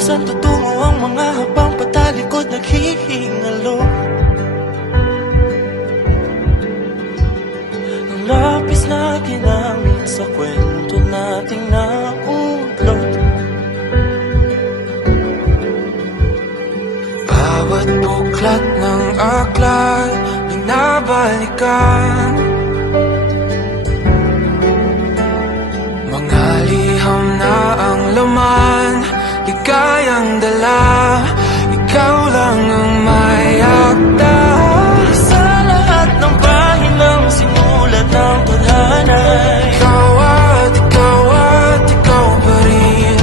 Saan tutungo ang mga habang patalikod naghihingalo? Ang lapis na ginamit sa kwento nating nautlot. Bawat buklat ng aklat binabalikan, mga liham na ang laman, ligayang dala, ikaw lang ang may akda. Sa lahat ng pahinang sinulat ng tadhana, ikaw at ikaw pa rin.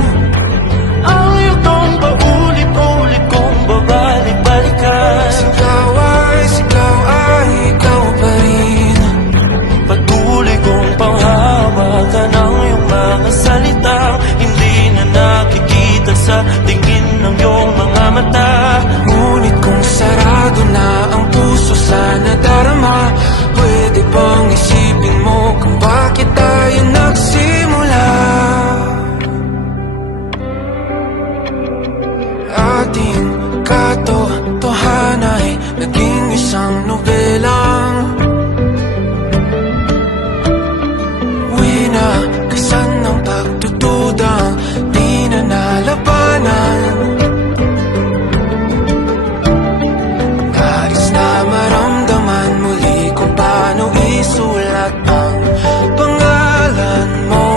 Ang yugtong paulit-ulit kong babalik-balikan. Sigaw ay ikaw pa rin. Patuloy kong panghawakan ang iyong mga salitang hindi na nakikita sa tingin ng iyong mga mata. Ngunit kung sarado na ang puso sa nadarama, pwede bang isipin mo kung bakit tayo nagsimula? Ating katotohanan ay naging isang nobelang winagisan ng pagdududang di na nalabanan. Nais na maramdaman muli kung paano isulat ang pangalan mo.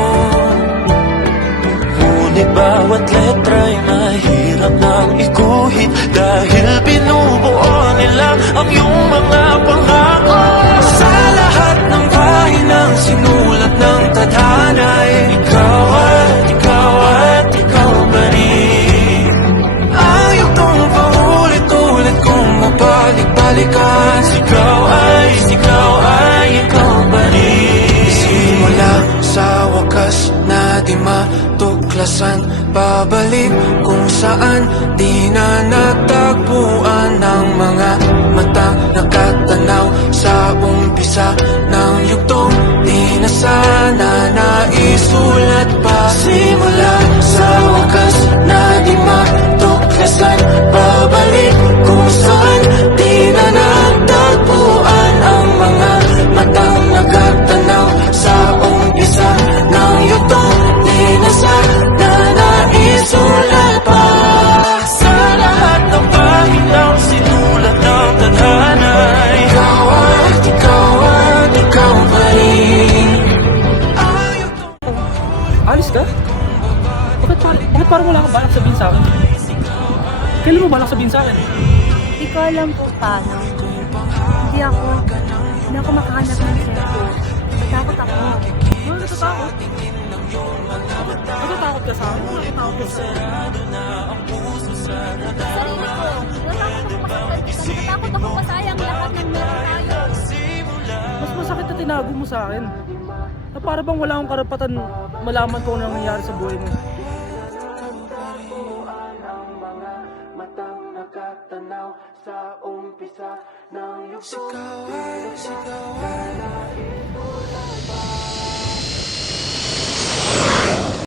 Ngunit bawat letra'y mahirap nang iguhit, dahil binubuo nila ang iyong mga pangako. Sa lahat ng pahinang sinulat ng tadhana, ikaw ikaw pa rin. Ang yugtong paulit-ulit kong mabalik-balikan. Sigaw ay ikaw pa rin. Simula sa wakas na di matuklasan, babalik kung saan di na natagpuan ng mga matang nakatanaw sa umpisa ng yugtong di na sana naisulat pa. Simula sa wakas na di matuklasan, babalik kung saan di na natagpuan ang mga matang nakatanaw sa umpisa ng yugtong di na sana naisulat pa. Sa lahat ng pahinang sinulat ng tadhana, ikaw pa rin. Alis ka? Bakit parang wala kang balak sabihin sa akin? Kailan mo balak sabihin sa akin? Hindi ko alam po paano. Hindi ako makahanap ng seko. Takot ako. Ano natatakot? Natatakot ka sa akin? Ano natatakot ka sa akin? Sarili ko. Natatakot ako masaktan kita. Natatakot ako masayang lahat ng meron tayo. Mas masakit na tinago mo sa akin. Na para bang wala akong karapatan malaman kung ano nangyayari sa buhay mo. Matang nakatanaw sa umpisa ng yugtong. Sigaw